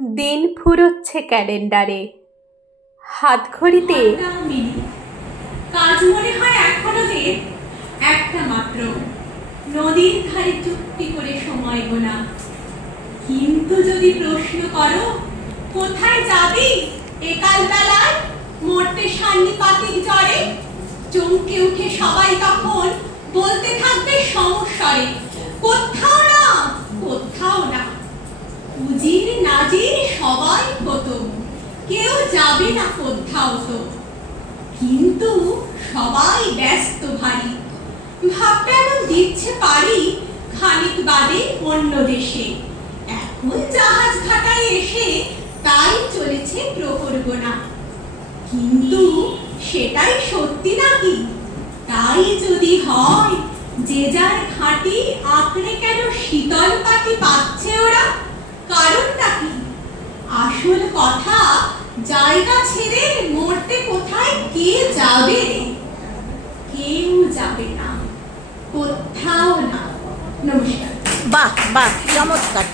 দিন ফুরোচ্ছে ক্যালেন্ডারে, হাত ঘড়িতে কাজ মনে হয় এখনো একটা মাত্র, নদীর ধারে চুক্তি করে সময় গোনা। কিন্তু যদি প্রশ্ন করো কোথায় যাবি একাল বেলায় মরতে সান্নিপাতিক জ্বরে, চমকে উঠে সবাই তখন বলতে থাকবে সমস্বরে, কোথাও না কোথাও না। উজির নাজির সবাই হতো, কেউ যাবে না কোথাও তো। কিন্তু সবাই ব্যস্ত ভারী, ভাবতে এমন দিচ্ছে পারি খানিক বাদে অন্য দেশে। এখন জাহাজ ঘাটায় এসে তাই চলেছে প্রহর গোনা। কিন্তু সেটাই সত্যি নাকি? তাই যদি হয় যে যার ঘাঁটি আঁকড়ে কেন শীতল পাটি পাচ্ছে ওরা, কারণটা কি? আসল কথা, জায়গা ছেড়ে মরতে কোথায় কে যাবে? কেউ যাবে না, কোথাও না। নমস্কার। বাহ বাহ, চমৎকার।